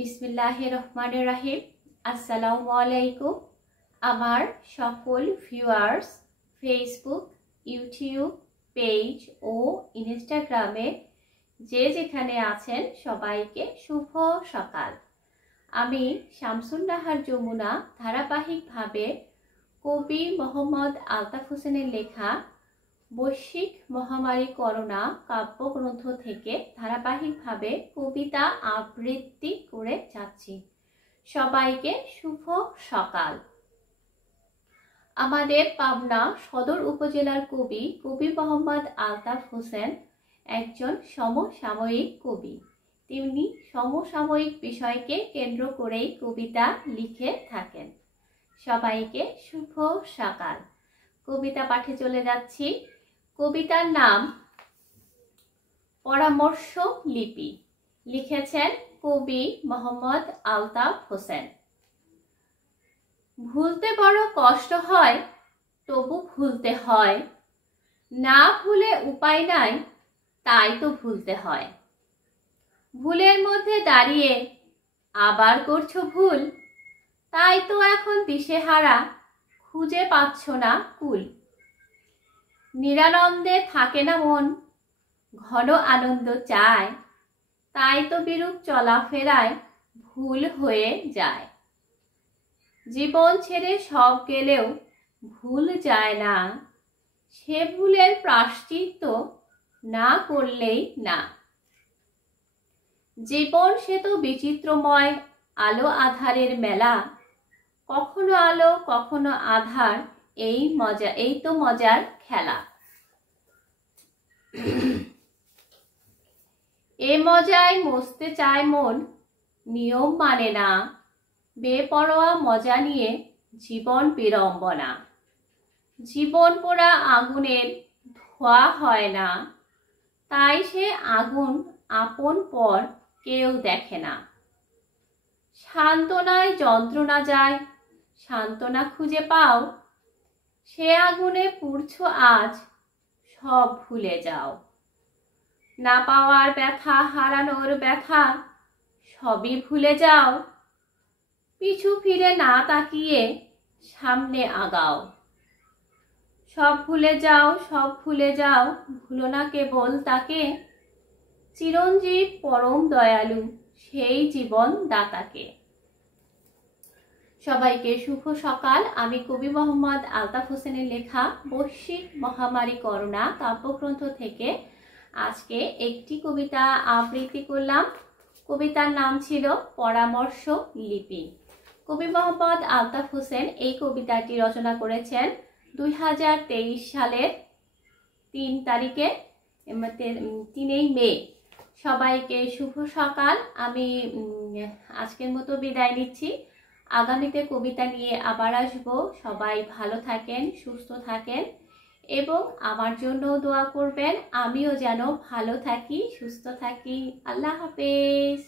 বিসমিল্লাহির রহমানির রহিম। আসসালামু আলাইকুম। আমার সকল ভিউয়ার্স ফেসবুক, ইউটিউব পেজ ও ইনস্টাগ্রামে যে যেখানে আছেন সবাইকে শুভ সকাল। আমি শামসুন নাহার যমুনা ধারাবাহিকভাবে কবি মোহাম্মদ আলতাফ হোসেনের লেখা বৈশ্বিক মহামারী করোনা কাব্যগ্রন্থ থেকে ধারাবাহিকভাবে কবিতা আবৃত্তি করে যাচ্ছি। সবাইকে শুভ সকাল। আমাদের পাবনা সদর উপজেলার কবি মোহাম্মদ আলতাফ হোসেন একজন সমসাময়িক কবি। তিনি সমসাময়িক বিষয়কে কেন্দ্র করেই কবিতা লিখে থাকেন। সবাইকে শুভ সকাল। কবিতা পাঠে চলে যাচ্ছি। কবিতার নাম পরামর্শ লিপি। লিখেছেন কবি মোহাম্মদ আলতাফ হোসেন। ভুলতে বড় কষ্ট হয়, তবু ভুলতে হয়। না ভুলে উপায় নাই, তাই তো ভুলতে হয়। ভুলের মধ্যে দাঁড়িয়ে আবার করছো ভুল, তাই তো এখন দিশেহারা, খুঁজে পাচ্ছ না কুল। নিরানন্দে থাকে না মন, ঘন আনন্দ চায়, তাই তো বিরূপ চলাফেরায় ভুল হয়ে যায়। জীবন ছেড়ে সব গেলেও ভুল যায় না, সে ভুলের প্রায়শ্চিত্ত না করলেই না। জীবন সে তো বিচিত্রময় আলো আধারের মেলা, কখনো আলো কখনো আধার, এই তো মজার খেলা। এ মজায় মস্তে চায় মন, নিয়ম মানে না, বেপরোয়া মজা নিয়ে জীবন বিড়ম্বনা। জীবন পোড়া আগুনের ধোয়া হয় না, তাই সে আগুন আপন পর কেউ দেখে না। সান্ত্বনায় যন্ত্রণা যায়, সান্ত্বনা খুঁজে পাও, সে আগুনে পুড়ছো আজ, সব ভুলে যাও। না পাওয়ার ব্যথা, হারানোর ব্যথা, সবই ভুলে যাও। পিছু ফিরে না তাকিয়ে সামনে আগাও। সব ভুলে যাও, সব ভুলে যাও, ভুলো না কেবল তাকে, চিরঞ্জীব পরম দয়ালু সেই জীবন দাতাকে। সবাইকে শুভ সকাল। আমি কবি মোহাম্মদ আলতাফ হোসেনের লেখা বৈশ্বিক মহামারী করোনা কাব্যগ্রন্থ থেকে আজকে একটি কবিতা আবৃত্তি করলাম। কবিতার নাম ছিল পরামর্শ লিপি। কবি মোহাম্মদ আলতাফ হোসেন এই কবিতাটি রচনা করেছেন 2023 সালের 3 তারিখে, 3 মে। সবাইকে শুভ সকাল। আমি আজকের মতো বিদায় নিচ্ছি। আগামীতে কবিতা নিয়ে আবার আসব। সবাই ভালো থাকেন, সুস্থ থাকেন এবং আমার জন্য দোয়া করবেন, আমিও যেন ভালো থাকি, সুস্থ থাকি। আল্লাহ হাফেজ।